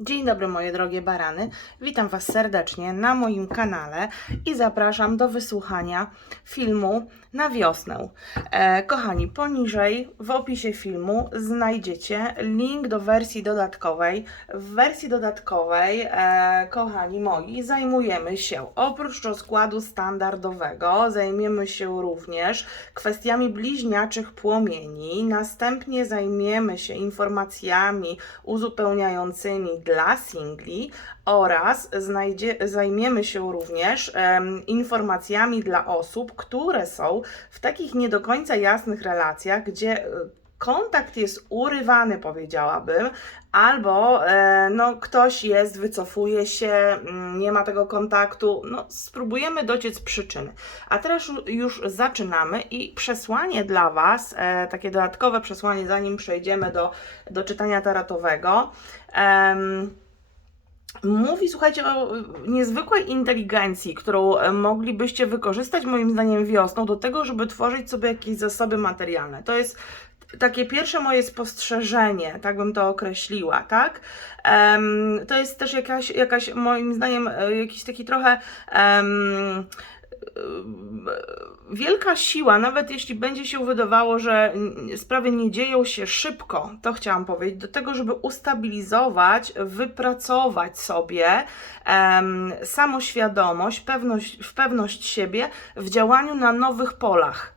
Dzień dobry moje drogie barany. Witam Was serdecznie na moim kanale i zapraszam do wysłuchania filmu na wiosnę. E, kochani, poniżej w opisie filmu znajdziecie link do wersji dodatkowej. W wersji dodatkowej, e, kochani moi, zajmujemy się oprócz rozkładu standardowego, zajmiemy się również kwestiami bliźniaczych płomieni. Następnie zajmiemy się informacjami uzupełniającymi dla singli oraz znajdzie, zajmiemy się również em, informacjami dla osób, które są w takich nie do końca jasnych relacjach, gdzie kontakt jest urywany, powiedziałabym, albo e, no, ktoś jest, wycofuje się, mm, nie ma tego kontaktu. No, spróbujemy dociec przyczyny. A teraz ju- już zaczynamy i przesłanie dla Was, e, takie dodatkowe przesłanie, zanim przejdziemy do, do czytania tarotowego. Em, Mówi, słuchajcie, o niezwykłej inteligencji, którą e, moglibyście wykorzystać, moim zdaniem, wiosną do tego, żeby tworzyć sobie jakieś zasoby materialne. To jest takie pierwsze moje spostrzeżenie, tak bym to określiła, tak? Em, to jest też jakaś, jakaś moim zdaniem, e, jakiś taki trochę. em, wielka siła, nawet jeśli będzie się wydawało, że sprawy nie dzieją się szybko, to chciałam powiedzieć, do tego, żeby ustabilizować, wypracować sobie em, samoświadomość, pewność, w pewność siebie w działaniu na nowych polach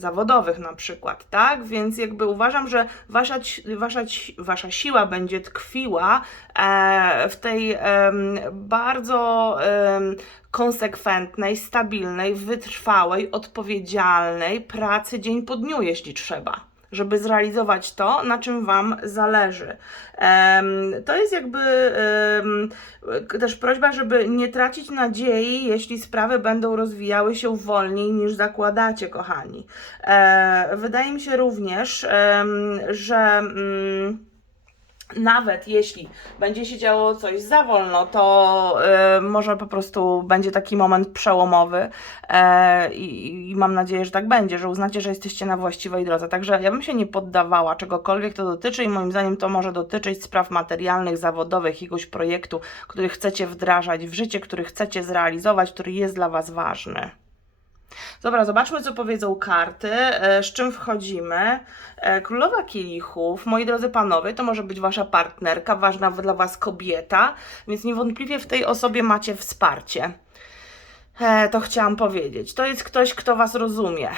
zawodowych na przykład, tak? Więc jakby uważam, że wasza, wasza, wasza siła będzie tkwiła e, w tej bardzo konsekwentnej, stabilnej, wytrwałej, odpowiedzialnej pracy dzień po dniu, jeśli trzeba. Żeby zrealizować to, na czym Wam zależy. To jest jakby też prośba, żeby nie tracić nadziei, jeśli sprawy będą rozwijały się wolniej niż zakładacie, kochani. E, wydaje mi się również, że. Nawet jeśli będzie się działo coś za wolno, to y, może po prostu będzie taki moment przełomowy i, i mam nadzieję, że tak będzie, że uznacie, że jesteście na właściwej drodze. Także ja bym się nie poddawała czegokolwiek to dotyczy i moim zdaniem to może dotyczyć spraw materialnych, zawodowych, jakiegoś projektu, który chcecie wdrażać w życie, który chcecie zrealizować, który jest dla Was ważny. Dobra, zobaczmy, co powiedzą karty, e, z czym wchodzimy. E, Królowa kielichów, moi drodzy panowie, to może być wasza partnerka, ważna dla was kobieta, więc niewątpliwie w tej osobie macie wsparcie. E, to chciałam powiedzieć. To jest ktoś, kto was rozumie.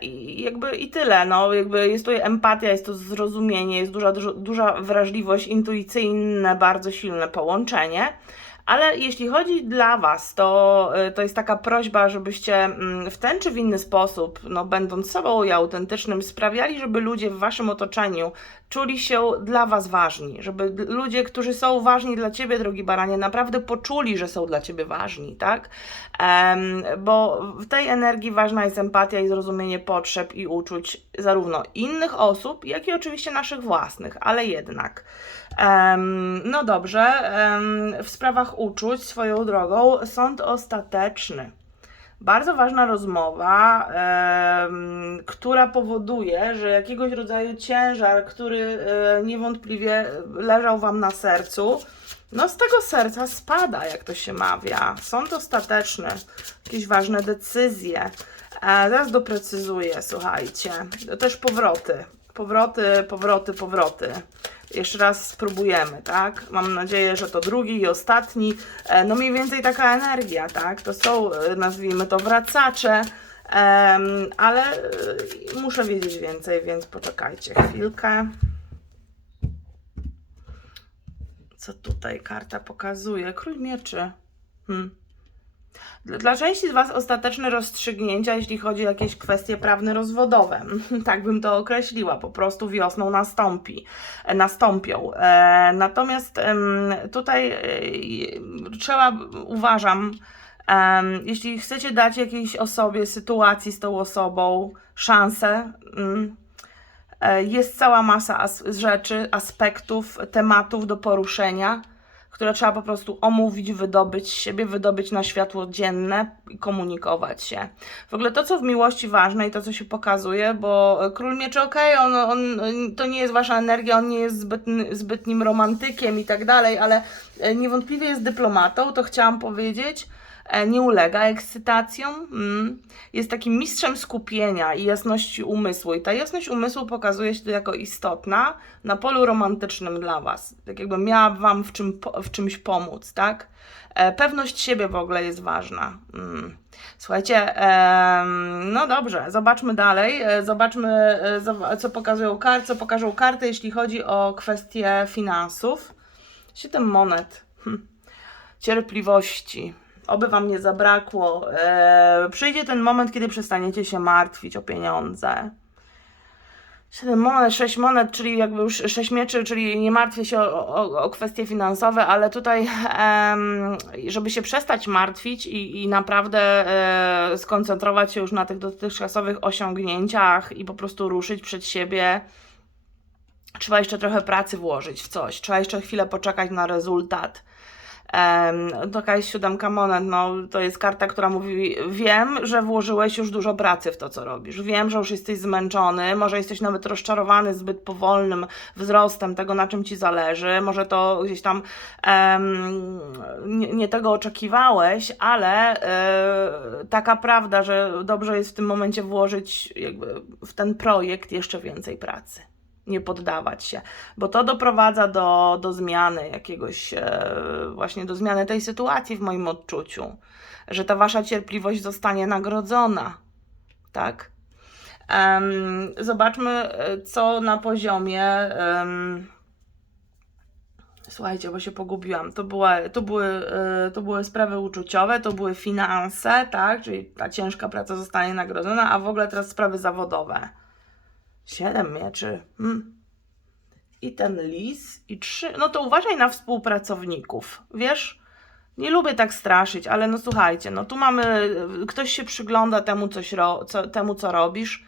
I jakby i tyle. No, jakby jest tutaj empatia, jest to zrozumienie, jest duża, duża wrażliwość, intuicyjne, bardzo silne połączenie. Ale jeśli chodzi dla Was, to, y, to jest taka prośba, żebyście mm, w ten czy w inny sposób, no, będąc sobą i autentycznym, sprawiali, żeby ludzie w Waszym otoczeniu czuli się dla Was ważni. Żeby ludzie, którzy są ważni dla Ciebie, drogi baranie, naprawdę poczuli, że są dla Ciebie ważni, tak? Em, bo w tej energii ważna jest empatia i zrozumienie potrzeb i uczuć zarówno innych osób, jak i oczywiście naszych własnych, ale jednak. No dobrze, w sprawach uczuć swoją drogą sąd ostateczny. Bardzo ważna rozmowa, która powoduje, że jakiegoś rodzaju ciężar, który e, niewątpliwie leżał Wam na sercu, no z tego serca spada, jak to się mawia. Sąd ostateczny, jakieś ważne decyzje. E, zaraz doprecyzuję, słuchajcie. Też powroty. Powroty, powroty, powroty. Jeszcze raz spróbujemy, tak? Mam nadzieję, że to drugi i ostatni. E, No mniej więcej taka energia, tak? To są, e, nazwijmy to, wracacze, ale e, muszę wiedzieć więcej, więc poczekajcie chwilkę. Co tutaj karta pokazuje? Król mieczy. Hmm. Dla części z Was ostateczne rozstrzygnięcia, jeśli chodzi o jakieś kwestie prawne rozwodowe. tak bym to określiła, po prostu wiosną nastąpi, nastąpią. E, natomiast tutaj e, trzeba, uważam, jeśli chcecie dać jakiejś osobie, sytuacji z tą osobą szansę, mm, e, jest cała masa as- rzeczy, aspektów, tematów do poruszenia które trzeba po prostu omówić, wydobyć siebie, wydobyć na światło dzienne i komunikować się. W ogóle to, co w miłości ważne i to, co się pokazuje, bo król mieczy, okej, on, on, to nie jest wasza energia, on nie jest zbytny, zbytnim romantykiem i tak dalej, ale e, niewątpliwie jest dyplomatą, to chciałam powiedzieć. E, Nie ulega ekscytacjom, mm. jest takim mistrzem skupienia i jasności umysłu. I ta jasność umysłu pokazuje się tu jako istotna na polu romantycznym dla Was. Tak jakby miała Wam w, czym, w czymś pomóc, tak? E, Pewność siebie w ogóle jest ważna. Mm. Słuchajcie, no dobrze, zobaczmy dalej. E, Zobaczmy, zob- co pokazują co pokażą karty, jeśli chodzi o kwestie finansów. Siedem monet. Hm. Cierpliwości. Oby wam nie zabrakło. E, przyjdzie ten moment, kiedy przestaniecie się martwić o pieniądze. 7 monet, 6 monet, czyli jakby już 6 mieczy, czyli nie martwię się o, o, o kwestie finansowe, ale tutaj, em, żeby się przestać martwić i, i naprawdę e, skoncentrować się już na tych dotychczasowych osiągnięciach i po prostu ruszyć przed siebie, trzeba jeszcze trochę pracy włożyć w coś, trzeba jeszcze chwilę poczekać na rezultat. Um, taka jest siódemka monet, no to jest karta, która mówi, wiem, że włożyłeś już dużo pracy w to, co robisz, wiem, że już jesteś zmęczony, może jesteś nawet rozczarowany zbyt powolnym wzrostem tego, na czym ci zależy, może to gdzieś tam em, nie, nie tego oczekiwałeś, ale e, taka prawda, że dobrze jest w tym momencie włożyć jakby w ten projekt jeszcze więcej pracy nie poddawać się, bo to doprowadza do, do zmiany jakiegoś, e, właśnie do zmiany tej sytuacji w moim odczuciu, że ta wasza cierpliwość zostanie nagrodzona, tak? Em, zobaczmy, e, co na poziomie. em, Słuchajcie, bo się pogubiłam. To, była, to, były, e, to były sprawy uczuciowe, to były finanse, tak? Czyli ta ciężka praca zostanie nagrodzona, a w ogóle teraz sprawy zawodowe. Siedem mieczy. Hmm. I ten lis, i trzy. No to uważaj na współpracowników. Wiesz? Nie lubię tak straszyć, ale no słuchajcie, no tu mamy. Ktoś się przygląda temu, coś ro, co, temu co robisz.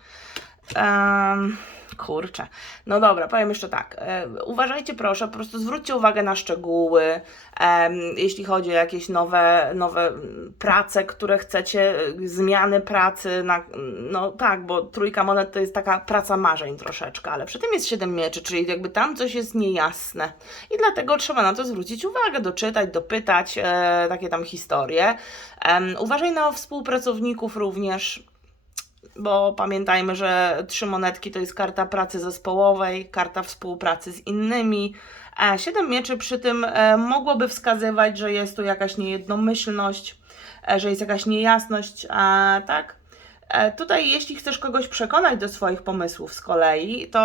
Em, kurczę. No dobra, powiem jeszcze tak. E, uważajcie proszę, po prostu zwróćcie uwagę na szczegóły, jeśli chodzi o jakieś nowe, nowe prace, które chcecie, zmiany pracy. Na, no tak, bo trójka monet to jest taka praca marzeń troszeczkę, ale przy tym jest siedem mieczy, czyli jakby tam coś jest niejasne. I dlatego trzeba na to zwrócić uwagę, doczytać, dopytać e, takie tam historie. Uważaj na współpracowników również bo pamiętajmy, że trzy monetki to jest karta pracy zespołowej, karta współpracy z innymi. E, Siedem mieczy przy tym e, mogłoby wskazywać, że jest tu jakaś niejednomyślność, e, że jest jakaś niejasność, e, tak? Tutaj, jeśli chcesz kogoś przekonać do swoich pomysłów z kolei, to,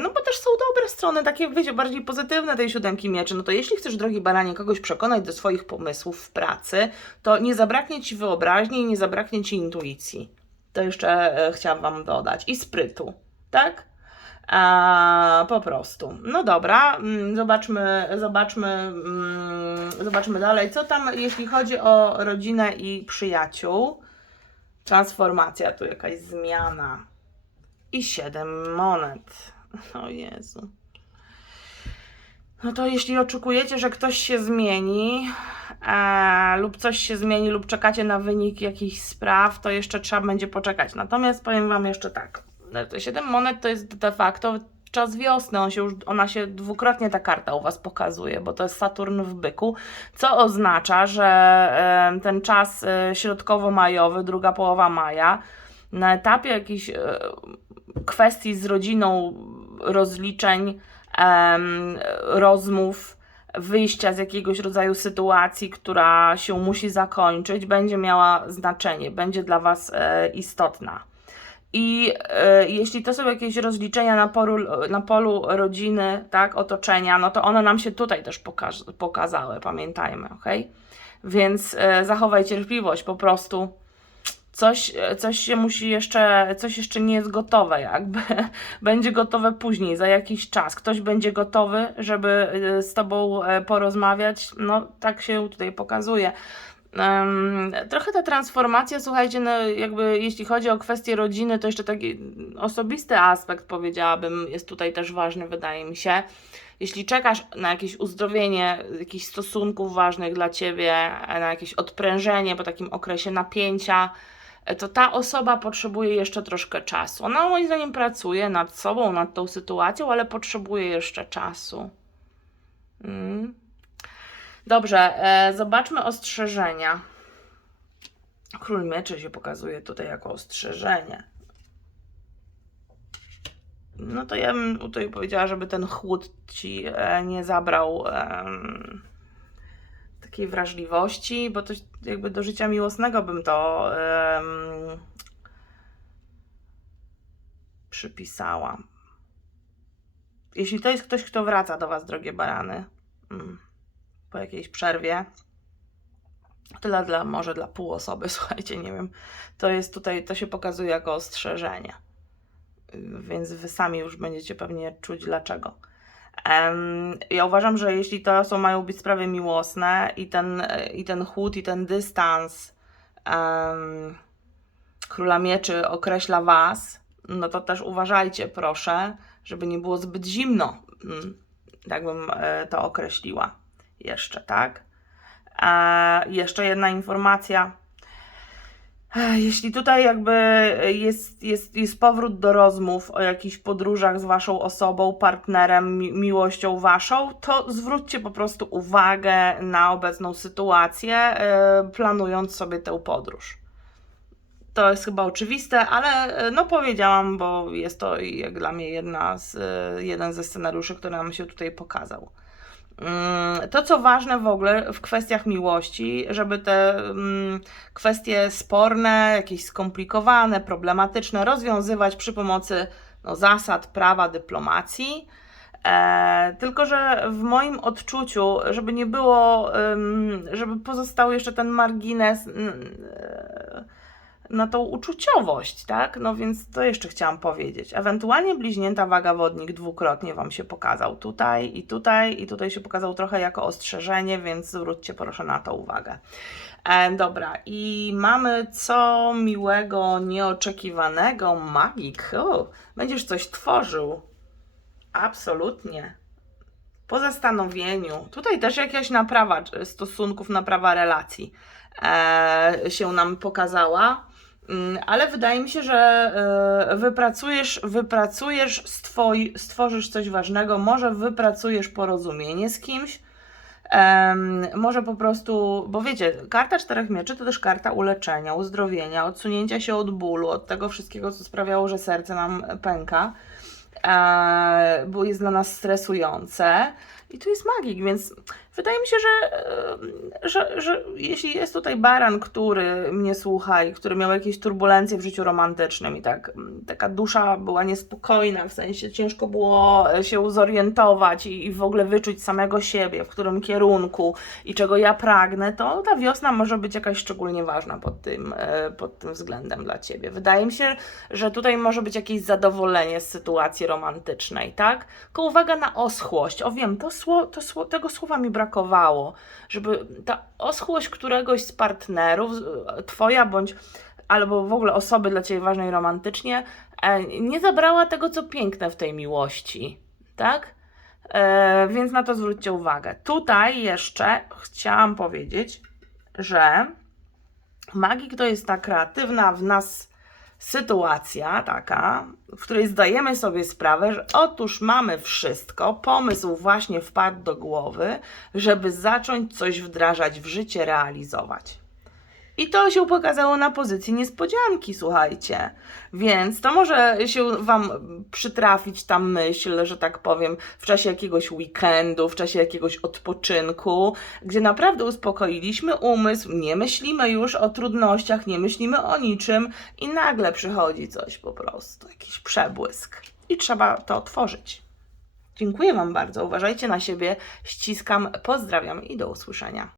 no bo też są dobre strony, takie, wiecie, bardziej pozytywne tej siódemki mieczy, no to jeśli chcesz, drogi baranie, kogoś przekonać do swoich pomysłów w pracy, to nie zabraknie Ci wyobraźni i nie zabraknie Ci intuicji. To jeszcze e, chciałam Wam dodać. I sprytu, tak? A, po prostu. No dobra, mm, zobaczmy, zobaczmy, mm, zobaczmy dalej. Co tam, jeśli chodzi o rodzinę i przyjaciół? Transformacja, tu jakaś zmiana. I siedem monet. O Jezu. No to jeśli oczekujecie, że ktoś się zmieni, e, lub coś się zmieni, lub czekacie na wynik jakichś spraw, to jeszcze trzeba będzie poczekać. Natomiast powiem Wam jeszcze tak. e, To 7 monet to jest de facto czas wiosny. On się już, ona się dwukrotnie ta karta u Was pokazuje, bo to jest Saturn w byku, co oznacza, że ten czas e, środkowo-majowy, druga połowa maja, na etapie jakichś e, kwestii z rodziną, rozliczeń, rozmów, wyjścia z jakiegoś rodzaju sytuacji, która się musi zakończyć, będzie miała znaczenie, będzie dla Was e, istotna. I e, jeśli to są jakieś rozliczenia na polu, na polu rodziny, tak, otoczenia, no to one nam się tutaj też pokazały, pamiętajmy, ok? Więc e, zachowaj cierpliwość, po prostu coś, coś się musi jeszcze, coś jeszcze nie jest gotowe, jakby będzie gotowe później, za jakiś czas. Ktoś będzie gotowy, żeby y, z tobą e, porozmawiać. No, tak się tutaj pokazuje. Em, trochę ta transformacja, słuchajcie, no jakby jeśli chodzi o kwestię rodziny, to jeszcze taki osobisty aspekt, powiedziałabym, jest tutaj też ważny, wydaje mi się. Jeśli czekasz na jakieś uzdrowienie jakichś stosunków ważnych dla ciebie, na jakieś odprężenie po takim okresie napięcia, to ta osoba potrzebuje jeszcze troszkę czasu. Ona moim zdaniem pracuje nad sobą, nad tą sytuacją, ale potrzebuje jeszcze czasu. Mm. Dobrze, e, zobaczmy ostrzeżenia. Król mieczy się pokazuje tutaj jako ostrzeżenie. No to ja bym tutaj powiedziała, żeby ten chłód ci e, nie zabrał em, takiej wrażliwości, bo to jakby do życia miłosnego bym to em, przypisała. Jeśli to jest ktoś, kto wraca do Was, drogie barany, mm, po jakiejś przerwie, tyle dla, może dla pół osoby, słuchajcie, nie wiem, to jest tutaj, to się pokazuje jako ostrzeżenie. Więc Wy sami już będziecie pewnie czuć dlaczego. Ja uważam, że jeśli to są, mają być sprawy miłosne i ten, i ten chłód, i ten dystans em, króla mieczy określa Was, no to też uważajcie, proszę, żeby nie było zbyt zimno. Mm, Tak bym e, to określiła. Jeszcze, tak? E, jeszcze jedna informacja. Jeśli tutaj jakby jest, jest, jest powrót do rozmów o jakichś podróżach z waszą osobą, partnerem, mi miłością waszą, to zwróćcie po prostu uwagę na obecną sytuację, e, planując sobie tę podróż. To jest chyba oczywiste, ale e, no powiedziałam, bo jest to jak dla mnie jedna z, e, jeden ze scenariuszy, który nam się tutaj pokazał. Mm, To, co ważne w ogóle w kwestiach miłości, żeby te mm, kwestie sporne, jakieś skomplikowane, problematyczne rozwiązywać przy pomocy no, zasad prawa dyplomacji. E, tylko, że w moim odczuciu, żeby nie było, żeby pozostał jeszcze ten margines e, na tą uczuciowość, tak? No więc to jeszcze chciałam powiedzieć. Ewentualnie bliźnięta waga wodnik dwukrotnie Wam się pokazał tutaj i tutaj i tutaj się pokazał trochę jako ostrzeżenie, więc zwróćcie proszę na to uwagę. E, dobra, i mamy co miłego, nieoczekiwanego, magik. Będziesz coś tworzył. Absolutnie. Po zastanowieniu. Tutaj też jakaś naprawa stosunków, naprawa relacji e, się nam pokazała. Mm, Ale wydaje mi się, że e, wypracujesz, wypracujesz, stwoi, stworzysz coś ważnego, może wypracujesz porozumienie z kimś, może po prostu, bo wiecie, karta czterech mieczy to też karta uleczenia, uzdrowienia, odsunięcia się od bólu, od tego wszystkiego, co sprawiało, że serce nam pęka, e, bo jest dla nas stresujące. I tu jest magik, więc wydaje mi się, że, e, że, że jeśli jest tutaj baran, który mnie słucha i który miał jakieś turbulencje w życiu romantycznym i tak, taka dusza była niespokojna, w sensie ciężko było się zorientować i, i w ogóle wyczuć samego siebie, w którym kierunku i czego ja pragnę, to ta wiosna może być jakaś szczególnie ważna pod tym, e, pod tym względem dla Ciebie. Wydaje mi się, że tutaj może być jakieś zadowolenie z sytuacji romantycznej, tak? Tylko uwaga na oschłość. O wiem, to sło, to sło, tego słowa mi brakowało, żeby ta oschłość któregoś z partnerów, z- Twoja bądź albo w ogóle osoby dla Ciebie ważnej romantycznie, e, nie zabrała tego, co piękne w tej miłości, tak? E, więc na to zwróćcie uwagę. Tutaj jeszcze chciałam powiedzieć, że magik to jest ta kreatywna w nas sytuacja taka, w której zdajemy sobie sprawę, że otóż mamy wszystko, pomysł właśnie wpadł do głowy, żeby zacząć coś wdrażać w życie, realizować. I to się pokazało na pozycji niespodzianki, słuchajcie. Więc to może się Wam przytrafić ta myśl, że tak powiem, w czasie jakiegoś weekendu, w czasie jakiegoś odpoczynku, gdzie naprawdę uspokoiliśmy umysł, nie myślimy już o trudnościach, nie myślimy o niczym i nagle przychodzi coś po prostu, jakiś przebłysk. I trzeba to otworzyć. Dziękuję Wam bardzo, uważajcie na siebie, ściskam, pozdrawiam i do usłyszenia.